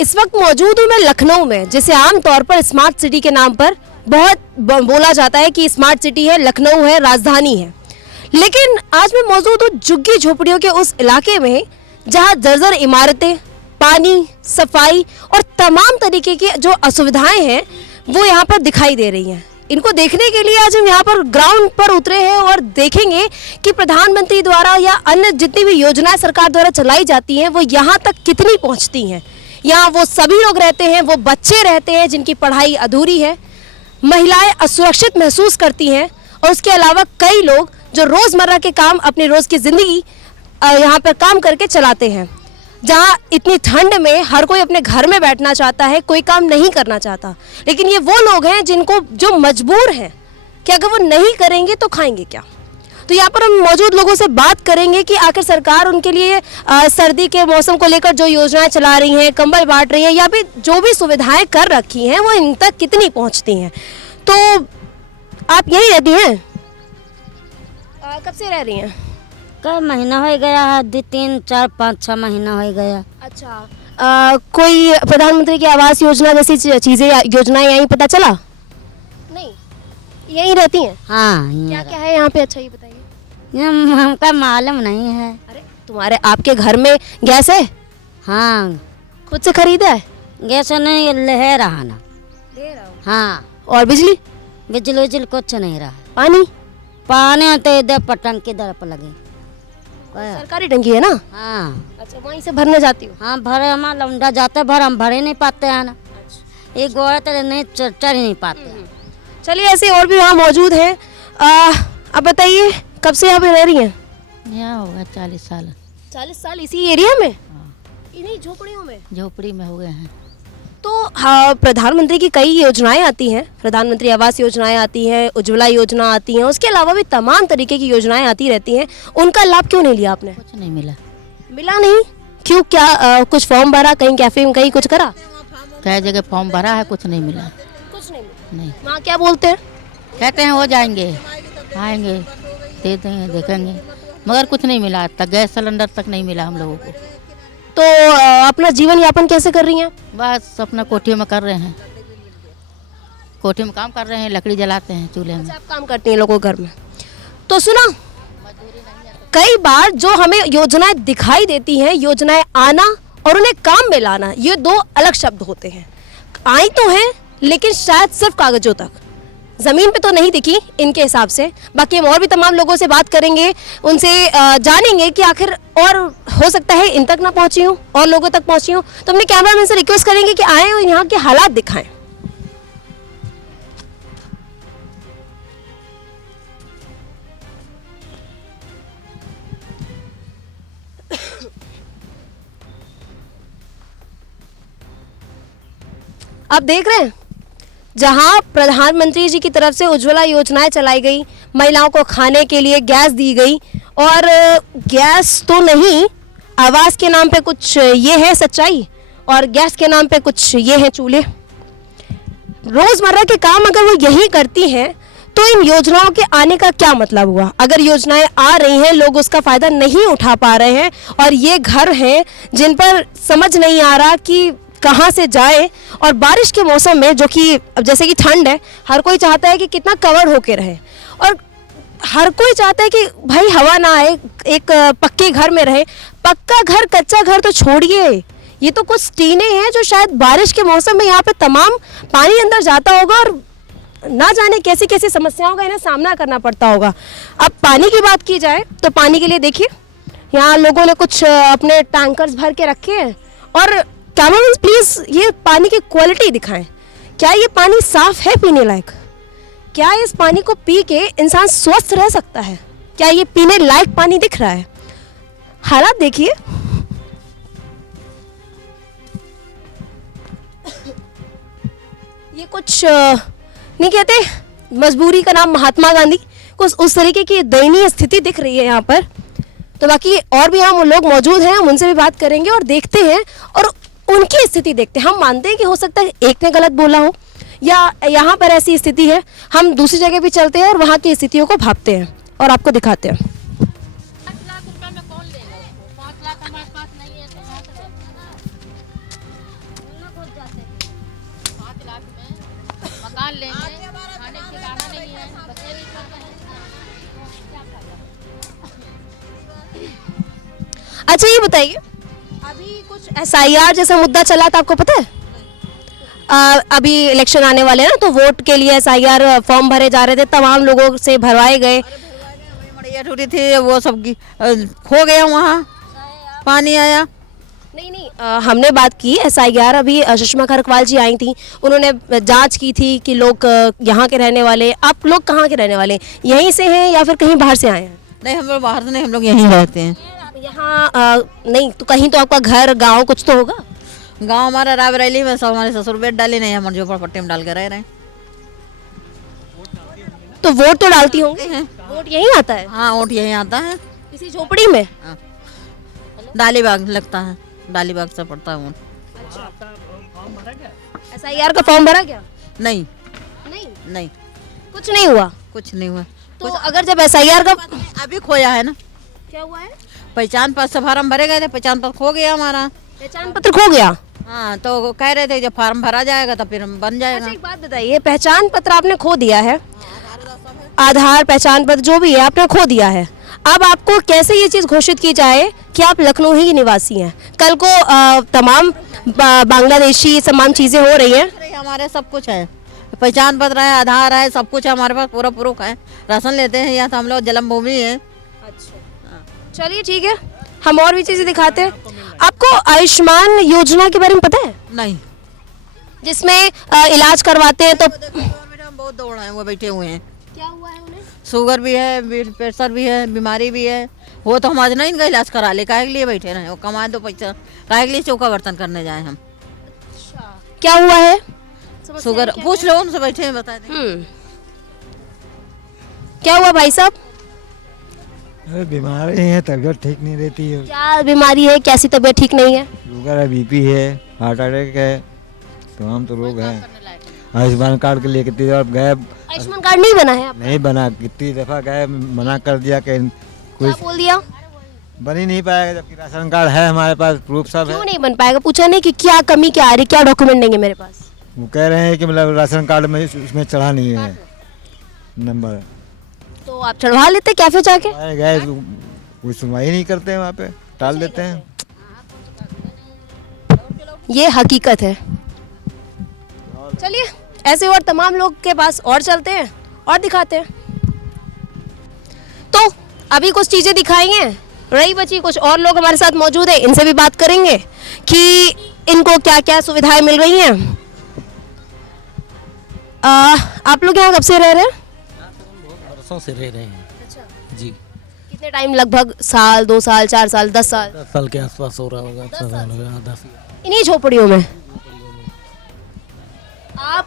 इस वक्त मौजूद हूँ मैं लखनऊ में, जिसे आमतौर पर स्मार्ट सिटी के नाम पर बहुत बोला जाता है कि स्मार्ट सिटी है, लखनऊ है, राजधानी है। लेकिन आज मैं मौजूद हूँ झुग्गी झोपड़ियों के उस इलाके में जहाँ जर्जर इमारतें, पानी, सफाई और तमाम तरीके की जो असुविधाएं हैं वो यहाँ पर दिखाई दे रही हैं। इनको देखने के लिए आज हम यहाँ पर ग्राउंड पर उतरे हैं और देखेंगे कि प्रधानमंत्री द्वारा या अन्य जितनी भी योजनाएं सरकार द्वारा चलाई जाती हैं वो यहाँ तक कितनी पहुँचती हैं। यहाँ वो सभी लोग रहते हैं, वो बच्चे रहते हैं जिनकी पढ़ाई अधूरी है, महिलाएं असुरक्षित महसूस करती हैं और उसके अलावा कई लोग जो रोज़मर्रा के काम, अपनी रोज़ की ज़िंदगी यहाँ पर काम करके चलाते हैं। जहाँ इतनी ठंड में हर कोई अपने घर में बैठना चाहता है, कोई काम नहीं करना चाहता, लेकिन ये वो लोग हैं जिनको जो मजबूर हैं कि अगर वो नहीं करेंगे तो खाएंगे क्या। तो यहाँ पर हम मौजूद लोगों से बात करेंगे कि आखिर सरकार उनके लिए सर्दी के मौसम को लेकर जो योजनाएं चला रही हैं, कंबल बांट रही हैं या फिर जो भी सुविधाएं कर रखी हैं वो इन तक कितनी पहुँचती हैं। तो आप यहीं रहती हैं? कब से रह रही हैं? कई महीना हो गया है, 2 3 4 5 6 महीना हो गया। अच्छा, कोई प्रधानमंत्री की आवास योजना जैसी चीज़ें योजनाएं यहीं पता चला? नहीं, यहीं रहती हैं? हाँ, क्या क्या है यहाँ पे? अच्छा ये बताइए। ये हमका मालूम नहीं है। अरे तुम्हारे आपके घर में गैस है? हाँ, खुद से खरीदा है? गैस नहीं ले रहा ना। दे रहा हूँ। हाँ, और बिजली? बिजली कुछ नहीं रहा। पानी? पानी तो इधर पटन की दर पर लगे। सरकारी टंकी है ना? हाँ। अच्छा, वहीं से भरने जाती हो? हाँ, भरे हमारा लौंडा जाता भर, हम भरे नहीं पाते हैं ना। ये गोड़ा तो नहीं चढ़ ही नहीं पाते। चलिए, ऐसे और भी वहाँ मौजूद हैं। अब बताइए, कब से यहाँ पे रह रही हैं? यहाँ होगा 40 साल। 40 साल इसी एरिया में? इन्हीं झोपड़ियों में? झोपड़ी में हो गए हैं। तो हाँ, प्रधानमंत्री की कई योजनाएं आती हैं, प्रधानमंत्री आवास योजनाएं आती हैं, उज्ज्वला योजना आती हैं, उसके अलावा भी तमाम तरीके की योजनाएं आती रहती हैं। उनका लाभ क्यों नहीं लिया आपने? कुछ नहीं मिला। मिला नहीं? क्यों? क्या कुछ फॉर्म भरा, कहीं कैफे में कहीं कुछ करा? कई जगह फॉर्म भरा है, कुछ नहीं मिला। कुछ नहीं मिला? नहीं, वहाँ क्या बोलते हैं? कहते हैं हो जाएंगे, आएंगे, दे देंगे, देखेंगे, मगर कुछ नहीं मिला। तक गैस सिलेंडर तक नहीं मिला हम लोगों को। तो अपना जीवन यापन कैसे कर रही हैं? बस अपना कोठी में कर रहे हैं, कोठी में काम कर रहे हैं, लकड़ी जलाते हैं चूल्हे में। आप काम करती हैं लोगों के घर में? तो सुना, कई बार जो हमें योजनाएं दिखाई देती हैं, योजनाएं आना और उन्हें काम में लाना, ये दो अलग शब्द होते हैं। आई तो हैं लेकिन शायद सिर्फ कागजों तक, ज़मीन पे तो नहीं दिखी इनके हिसाब से। बाकी हम और भी तमाम लोगों से बात करेंगे, उनसे जानेंगे कि आखिर और हो सकता है इन तक ना पहुंची हूँ और लोगों तक पहुंची हूँ। तो अपने कैमरामैन से रिक्वेस्ट करेंगे कि आए और यहाँ के हालात दिखाएं। आप देख रहे हैं, जहां प्रधानमंत्री जी की तरफ से उज्ज्वला योजनाएं चलाई गई, महिलाओं को खाने के लिए गैस दी गई, और गैस तो नहीं, आवास के नाम पे कुछ ये है सच्चाई और गैस के नाम पे कुछ ये है चूल्हे। रोज़मर्रा के काम अगर वो यही करती हैं तो इन योजनाओं के आने का क्या मतलब हुआ? अगर योजनाएं आ रही हैं, लोग उसका फ़ायदा नहीं उठा पा रहे हैं और ये घर हैं जिन पर समझ नहीं आ रहा कि कहाँ से जाए। और बारिश के मौसम में, जो कि अब जैसे कि ठंड है, हर कोई चाहता है कि कितना कवर होके रहे और हर कोई चाहता है कि भाई हवा ना आए, एक पक्के घर में रहे। पक्का घर, कच्चा घर तो छोड़िए, ये तो कुछ टीने हैं जो शायद बारिश के मौसम में यहाँ पे तमाम पानी अंदर जाता होगा और ना जाने कैसी कैसी समस्याओं का इन्हें सामना करना पड़ता होगा। अब पानी की बात की जाए तो पानी के लिए देखिए, यहाँ लोगों ने कुछ अपने टैंकर्स भर के रखे हैं। और कैमरामैन प्लीज़ ये पानी की क्वालिटी दिखाएं। क्या ये पानी साफ़ है पीने लायक? क्या इस पानी को पी के इंसान स्वस्थ रह सकता है? क्या ये पीने लायक पानी दिख रहा है? हालात देखिए। ये कुछ नहीं कहते, मजबूरी का नाम महात्मा गांधी, कुछ उस तरीके की दयनीय स्थिति दिख रही है यहाँ पर। तो बाकी और भी हम लोग मौजूद हैं, हम उनसे भी बात करेंगे और देखते हैं और उनकी स्थिति देखते हैं। हम मानते हैं कि हो सकता है एक ने गलत बोला हो या यहाँ पर ऐसी स्थिति है, हम दूसरी जगह भी चलते हैं और वहाँ की स्थितियों को भापते हैं और आपको दिखाते हैं। 5 लाख रुपए में कौन लेगा उसको? 5 लाख हमारे पास नहीं है तो कहाँ से लेंगे? मकान लेंगे, खाने ठिकाना नहीं है, बच्चे नहीं पढ़ रहे हैं। अच्छा ये बताइए, अभी कुछ SIR जैसा मुद्दा चला था, आपको पता है? अभी इलेक्शन आने वाले हैं ना, तो वोट के लिए SIR फॉर्म भरे जा रहे थे, तमाम लोगों से भरवाए गए। मड़िया टूटी थी, वो सब खो गया, वहाँ पानी आया। नहीं हमने बात की SIR, अभी सुषमा खरकवाल जी आई थी, उन्होंने जांच की थी कि लोग यहाँ के रहने वाले, आप लोग कहाँ के रहने वाले, यहीं से हैं या फिर कहीं बाहर से आए हैं? नहीं, हम लोग बाहर से नहीं, हम लोग यहीं रहते हैं। यहाँ नहीं तो कहीं तो आपका घर गांव कुछ तो होगा? गांव हमारा रायबरेली में, सब हमारे ससुर बेट डाले नहीं, हम झोपड़पट्टी में डाल के रह रहे हैं। तो वोट तो डालती होंगे, वोट यहीं आता है? हाँ, वोट यहीं आता है। इसी झोपड़ी में? हाँ। डालीबाग लगता है, डालीबाग से पड़ता है वोट। SIR का फॉर्म भरा क्या? नहीं नहीं, नहीं, कुछ नहीं हुआ। कुछ नहीं हुआ। तो अगर जब SIR का अभी खोया है ना, क्या हुआ है? पहचान पत्र से फार्म भरे गए थे, पहचान पत्र खो गया हमारा। पहचान पत्र खो गया? हाँ, तो वो कह रहे थे जब फार्म भरा जाएगा तो फिर बन जाएगा। अच्छा एक बात बताइए, पहचान पत्र आपने खो दिया है, आधार पहचान पत्र जो भी है आपने खो दिया है, अब आपको कैसे ये चीज़ घोषित की जाए कि आप लखनऊ ही के निवासी हैं? कल को तमाम बांग्लादेशी तमाम चीज़ें हो रही हैं। अरे हमारे सब कुछ है, पहचान पत्र है, आधार है, सब कुछ है हमारे पास, पूरा प्रूफ है। राशन लेते हैं यहाँ, तो हम लोग जन्मभूमि है। चलिए ठीक है, हम और भी चीज़ें दिखाते हैं। आपको आयुष्मान योजना के बारे में पता है? नहीं, जिसमें इलाज करवाते हैं तो हम बहुत दौड़ हैं, वो बैठे हुए हैं। क्या हुआ है उन्हें? शुगर भी है, प्रेशर भी है, बीमारी भी है। वो तो हम आज नहीं इनका इलाज करा ले, काहे के लिए बैठे रहे, वो कमाए दो पैसा, काहे के लिए चौका बर्तन करने जाए हम। क्या हुआ है? शुगर पूछ लो उनसे, बैठे हैं, बता दें। क्या हुआ भाई साहब? अरे बीमारी है, तबीयत ठीक नहीं रहती है। क्या बीमारी है, कैसी तबीयत ठीक नहीं है? शुगर है, BP है, हार्ट अटैक है, तमाम तो रोग हैं। आयुष्मान कार्ड के लिए कितनी दफा गए, आयुष्मान कार्ड नहीं बना है आपका? नहीं बना, कितनी दफा गए, मना कर दिया कि कोई क्या बोल दिया? बन ही नहीं पाएगा, जबकि राशन कार्ड है हमारे पास, प्रूफ सब क्यों है। नहीं बन पाएगा? पूछा नहीं कि क्या कमी क्या आ रही, क्या डॉक्यूमेंट नहीं है मेरे पास? वो कह रहे हैं कि मतलब राशन कार्ड में उसमें चढ़ा नहीं है नंबर। तो आप चढ़वा लेते कैफे जाके? आए गए तो कोई सुनवाई नहीं करते हैं, वहाँ पे टाल देते हैं। ये हकीकत है। चलिए ऐसे और तमाम लोग के पास और चलते हैं और दिखाते हैं। तो अभी कुछ चीज़ें दिखाई हैं, रही बची कुछ और लोग हमारे साथ मौजूद है, इनसे भी बात करेंगे कि इनको क्या क्या सुविधाएं मिल रही हैं। आप लोग यहाँ कब से रह रहे हैं? बरसों से रह रहे हैं। अच्छा। जी, कितने टाइम? लगभग साल, 2 साल, 4 साल, 10 साल? 10 साल के आसपास हो रहा होगा। 10 इन्हीं झोपड़ियों में?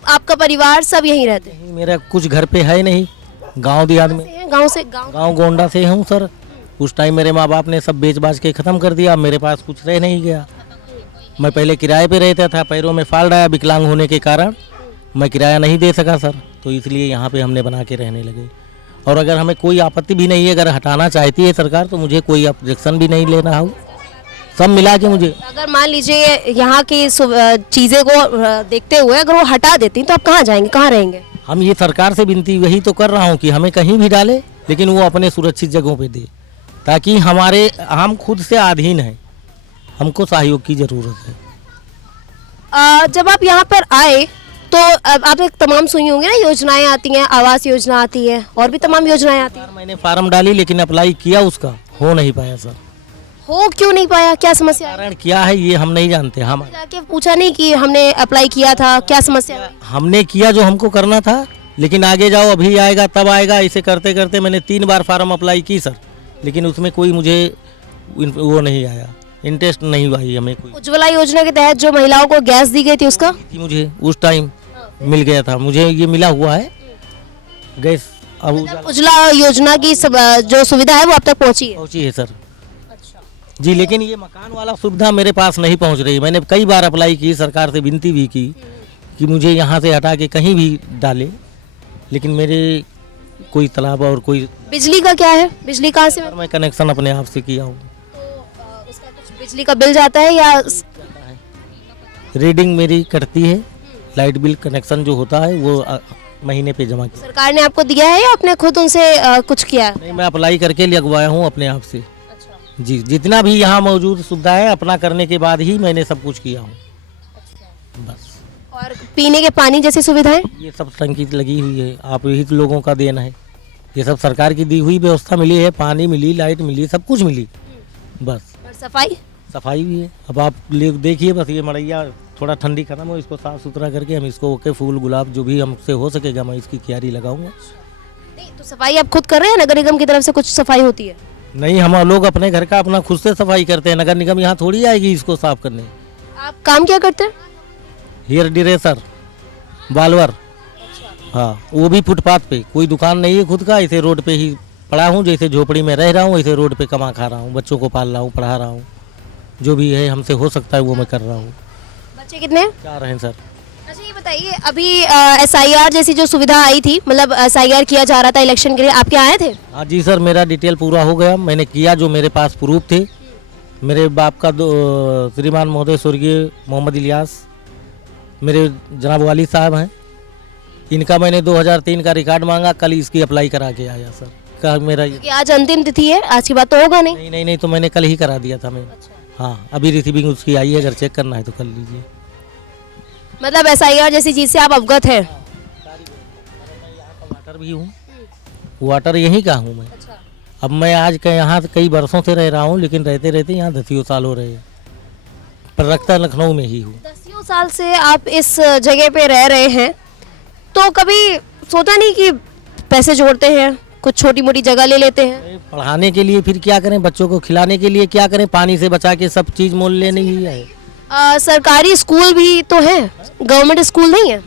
आपका परिवार सब यहीं रहते हैं? मेरा कुछ घर पे है नहीं, गांव देहात में। गांव से? गांव गांव गोंडा से हूँ सर। उस टाइम मेरे माँ बाप ने सब बेच बाच के ख़त्म कर दिया, मेरे पास कुछ रह नहीं गया। मैं पहले किराए पे रहता था, पैरों में फाल्ट आया विकलांग होने के कारण, मैं किराया नहीं दे सका सर, तो इसलिए यहाँ पे हमने बना के रहने लगे। और अगर हमें कोई आपत्ति भी नहीं है, अगर हटाना चाहती है सरकार तो मुझे कोई ऑब्जेक्शन भी नहीं लेना हो, सब मिला के मुझे। अगर मान लीजिए यहाँ की चीज़ें को देखते हुए अगर वो हटा देती तो आप कहाँ जाएंगे, कहाँ रहेंगे? हम ये सरकार से विनती वही तो कर रहा हूँ कि हमें कहीं भी डाले, लेकिन वो अपने सुरक्षित जगहों पे दे, ताकि हम खुद से अधीन हैं, हमको सहयोग की ज़रूरत है। जब आप यहाँ पर आए तो आपने तमाम सुनी होंगी ना, योजनाएं आती हैं, आवास योजना आती है और भी तमाम योजनाएं आती हैं। मैंने फार्म डाली लेकिन अप्लाई किया, उसका हो नहीं पाया सर। हो क्यों नहीं पाया, क्या समस्या है? कारण क्या है ये हम नहीं जानते। हम जाके पूछा नहीं कि हमने अप्लाई किया था, क्या समस्या है? हमने किया जो हमको करना था, लेकिन आगे जाओ अभी आएगा तब आएगा, ऐसे करते करते मैंने 3 बार फार्म अप्लाई की सर, लेकिन उसमें कोई मुझे वो नहीं आया, इंटरेस्ट नहीं आई हमें कोई। उज्ज्वला योजना के तहत जो महिलाओं को गैस दी गई थी उसका मुझे उस टाइम मिल गया था, मुझे ये मिला हुआ है गैस। अब उज्ज्वला योजना की जो सुविधा है वो अब तक पहुंची है सर। जी, लेकिन ये मकान वाला सुविधा मेरे पास नहीं पहुंच रही। मैंने कई बार अप्लाई की, सरकार से विनती भी की कि मुझे यहाँ से हटा के कहीं भी डाले, लेकिन मेरे कोई तालाब और कोई। बिजली का क्या है, बिजली कहाँ से? मैं कनेक्शन अपने आप से किया हूँ। तो उसका कुछ बिजली का बिल जाता है या रीडिंग मेरी कटती है, लाइट बिल कनेक्शन जो होता है वो महीने पे जमा किया। सरकार ने आपको दिया है या आपने खुद उनसे कुछ किया है? नहीं, मैं अप्लाई करके लगवाया हूँ अपने आप से। जी, जितना भी यहाँ मौजूद सुविधा है अपना करने के बाद ही मैंने सब कुछ किया हूँ। बस। और पीने के पानी जैसी सुविधाएं? ये सब टंकी लगी हुई है, आप यही तो लोगों का देना है। ये सब सरकार की दी हुई व्यवस्था मिली है, पानी मिली, लाइट मिली, सब कुछ मिली। बस। और सफाई? सफाई भी है। अब आप देखिए, बस ये मड़ैया थोड़ा ठंडी खत्म हो, इसको साफ सुथरा करके हम इसको ओके फूल गुलाब जो भी हमसे हो सकेगा मैं इसकी क्यारी लगाऊंगा। नहीं तो सफाई आप खुद कर रहे हैं? नगर निगम की तरफ से कुछ सफाई होती है? नहीं, हम लोग अपने घर का अपना खुद से सफाई करते हैं, नगर निगम यहाँ थोड़ी आएगी इसको साफ करने। आप काम क्या करते हैं? हेयर ड्रेसर, बालवर। हाँ, वो भी फुटपाथ पे, कोई दुकान नहीं है खुद का, ऐसे रोड पे ही पड़ा हूँ। जैसे झोपड़ी में रह रहा हूँ ऐसे रोड पे कमा खा रहा हूँ, बच्चों को पाल रहा हूँ, पढ़ा रहा हूँ, जो भी है हमसे हो सकता है वो मैं कर रहा हूँ। बच्चे कितने हैं? 4 हैं सर। अच्छा ये बताइए, अभी SIR जैसी जो सुविधा आई थी, मतलब SIR किया जा रहा था इलेक्शन के लिए, आप क्या आए थे? हाँ जी सर, मेरा डिटेल पूरा हो गया, मैंने किया जो मेरे पास प्रूफ थे। मेरे बाप का श्रीमान महोदय स्वर्गीय मोहम्मद इलियास मेरे जनाब वाली साहब हैं, इनका मैंने 2003 का रिकॉर्ड मांगा, कल इसकी अप्लाई करा के आया सर। कल मेरा कि आज अंतिम तिथि है, आज की बात तो होगा नहीं। नहीं, तो मैंने कल ही करा दिया था मैं। हाँ, अभी रिसीविंग उसकी आई है, अगर चेक करना है तो कर लीजिए। मतलब SIR जैसी चीज से आप अवगत हैं? वाटर भी हूँ, वाटर यहीं का हूँ मैं। अब मैं आज के यहाँ कई वर्षों से रह रहा हूँ, लेकिन रहते रहते यहाँ 10 साल हो रहे हैं, पर रखता लखनऊ में ही हूँ। 10 साल से आप इस जगह पे रह रहे हैं, तो कभी सोचा नहीं कि पैसे जोड़ते हैं, कुछ छोटी मोटी जगह ले लेते हैं? पढ़ाने के लिए फिर क्या करें, बच्चों को खिलाने के लिए क्या करें, पानी से बचा के सब चीज़ मोल लेनी ही है। सरकारी स्कूल भी तो है, गवर्नमेंट स्कूल नहीं है?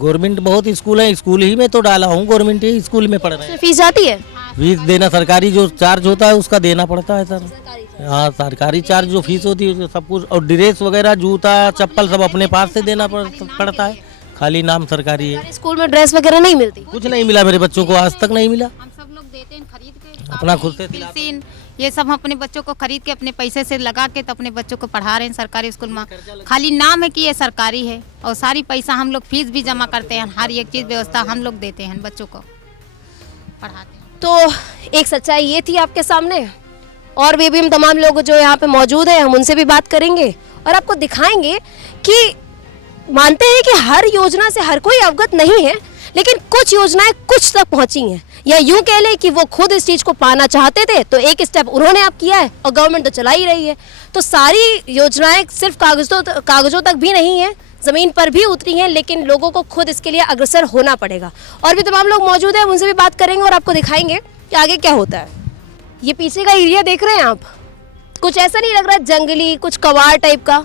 गवर्नमेंट बहुत स्कूल है, स्कूल ही में तो डाला हूँ, गवर्नमेंट ही स्कूल में पढ़ रहे हैं। फीस जाती है? फीस देना, सरकारी जो चार्ज होता है उसका देना पड़ता है सर। हाँ, सरकारी चार्ज जो फीस होती है सब कुछ, और ड्रेस वगैरह जूता चप्पल सब अपने पास से देना पड़ता है, खाली नाम सरकारी है। सरकारी स्कूल में ड्रेस वगैरह नहीं मिलती? कुछ नहीं मिला मेरे बच्चों को, आज तक नहीं मिला। हम सब लोग देते हैं खरीद के, अपना खुद से पेंसिल ये सब हम अपने बच्चों को खरीद के अपने पैसे से लगा के तो अपने बच्चों को पढ़ा रहे हैं सरकारी स्कूल में। खाली नाम है कि ये सरकारी है, और सारी पैसा हम लोग फीस भी जमा करते हैं, हर एक चीज़ व्यवस्था हम लोग देते हैं, बच्चों को पढ़ाते हैं। तो एक सच्चाई ये थी आपके सामने, और भी हम तमाम लोग जो यहाँ पे मौजूद हैं हम उनसे भी बात करेंगे और आपको दिखाएंगे कि मानते हैं कि हर योजना से हर कोई अवगत नहीं है, लेकिन कुछ योजनाएं कुछ तक पहुंची हैं, या यूं कह लें कि वो खुद इस चीज़ को पाना चाहते थे तो एक स्टेप उन्होंने आप किया है, और गवर्नमेंट तो चला ही रही है। तो सारी योजनाएं सिर्फ कागजों तक भी नहीं है, ज़मीन पर भी उतरी हैं, लेकिन लोगों को खुद इसके लिए अग्रसर होना पड़ेगा। और भी तमाम लोग मौजूद हैं, उनसे भी बात करेंगे और आपको दिखाएंगे कि आगे क्या होता है। ये पीछे का एरिया देख रहे हैं आप, कुछ ऐसा नहीं लग रहा जंगली, कुछ कवाड़ टाइप का।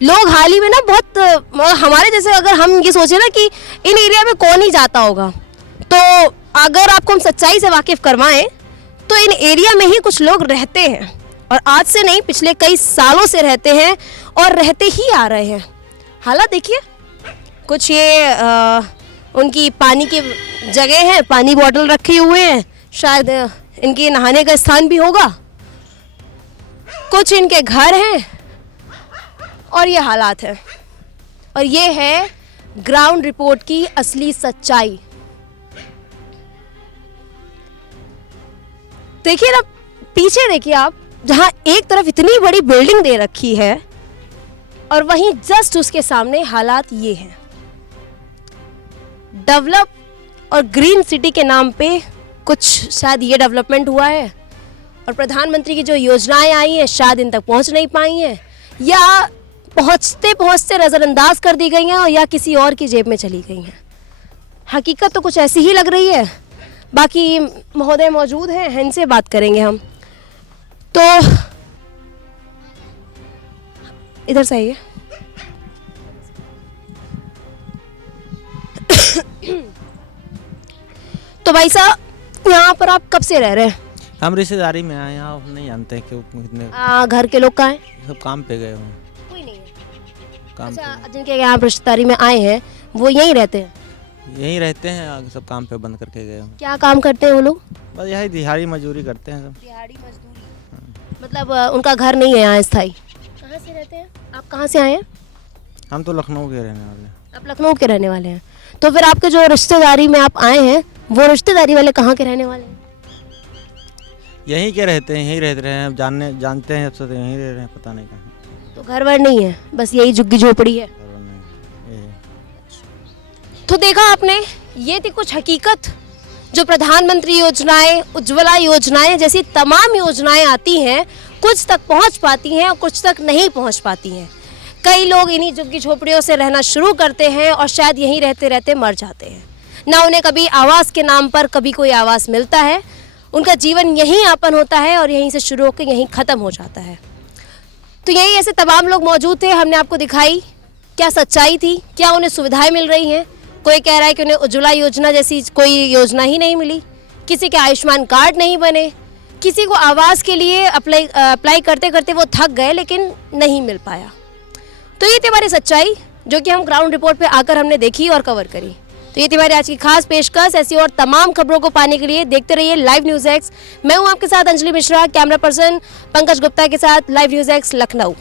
लोग हाल ही में ना बहुत हमारे जैसे, अगर हम ये सोचे ना कि इन एरिया में कौन ही जाता होगा, तो अगर आपको हम सच्चाई से वाकिफ करवाएं तो इन एरिया में ही कुछ लोग रहते हैं, और आज से नहीं पिछले कई सालों से रहते हैं और रहते ही आ रहे हैं। हालात देखिए, कुछ ये उनकी पानी की जगह है, पानी बॉटल रखे हुए हैं, शायद इनके नहाने का स्थान भी होगा, कुछ इनके घर हैं, और ये हालात है। और ये है ग्राउंड रिपोर्ट की असली सच्चाई। देखिए ना, पीछे देखिए आप, जहां एक तरफ इतनी बड़ी बिल्डिंग दे रखी है और वहीं जस्ट उसके सामने हालात ये हैं। डेवलप और ग्रीन सिटी के नाम पे कुछ शायद ये डेवलपमेंट हुआ है, और प्रधानमंत्री की जो योजनाएं आई हैं शायद इन तक पहुंच नहीं पाई हैं, या पहुंचते पहुंचते नज़रअंदाज कर दी गई हैं, और या किसी और की जेब में चली गई हैं। हकीकत तो कुछ ऐसी ही लग रही है। बाकी महोदय मौजूद हैं, इनसे बात करेंगे हम। तो इधर से आइए। तो भाई साहब, यहाँ पर आप कब से रह रहे हैं? हम रिश्तेदारी में आए, यहाँ नहीं जानते हैं कि कितने घर के लोग कहाँ हैं? सब काम पे गए हुए कोई नहीं है। काम अच्छा, जिनके यहाँ रिश्तेदारी में आए हैं वो यहीं रहते हैं? पे यहीं रहते हैं, आगे सब काम पे बंद करके गए हुए। क्या काम करते हैं वो लोग? बस यही दिहाड़ी मजदूरी करते हैं सब। दिहाड़ी मजदूरी। मतलब उनका घर नहीं है यहाँ स्थायी? कहाँ से रहते हैं आप? कहाँ से आए हैं? हम तो लखनऊ के रहने वाले हैं। आप लखनऊ के रहने वाले हैं, तो फिर आपके जो रिश्तेदारी में आप आए हैं वो रिश्तेदारी वाले कहाँ के रहने वाले हैं? यहीं के रहते हैं, यहीं रहते रहे हैं, जानते हैं सबसे, तो यहीं रह रहे हैं, पता नहीं कहाँ। तो घर वर नहीं है, बस यही झुग्गी झोपड़ी है। और नहीं, यही। तो देखा आपने, ये थी कुछ हकीकत। जो प्रधानमंत्री योजनाएं, उज्ज्वला योजनाएं जैसी तमाम योजनाएं आती हैं, कुछ तक पहुंच पाती हैं और कुछ तक नहीं पहुंच पाती हैं। कई लोग इन्हीं झुग्गी झोपड़ियों से रहना शुरू करते हैं और शायद यहीं रहते रहते मर जाते हैं। ना उन्हें कभी आवास के नाम पर कभी कोई आवास मिलता है, उनका जीवन यहीं यापन होता है और यहीं से शुरू होकर यहीं ख़त्म हो जाता है। तो यही ऐसे तमाम लोग मौजूद थे, हमने आपको दिखाई क्या सच्चाई थी, क्या उन्हें सुविधाएं मिल रही हैं। कोई कह रहा है कि उन्हें उज्ज्वला योजना जैसी कोई योजना ही नहीं मिली, किसी के आयुष्मान कार्ड नहीं बने, किसी को आवास के लिए अप्लाई करते करते वो थक गए लेकिन नहीं मिल पाया। तो ये थी हमारी सच्चाई, जो कि हम ग्राउंड रिपोर्ट पे आकर हमने देखी और कवर करी। तो ये थी हमारी आज की खास पेशकश। ऐसी और तमाम खबरों को पाने के लिए देखते रहिए लाइव न्यूज़ एक्स। मैं हूँ आपके साथ अंजलि मिश्रा, कैमरा पर्सन पंकज गुप्ता के साथ लाइव न्यूज़ एक्स लखनऊ।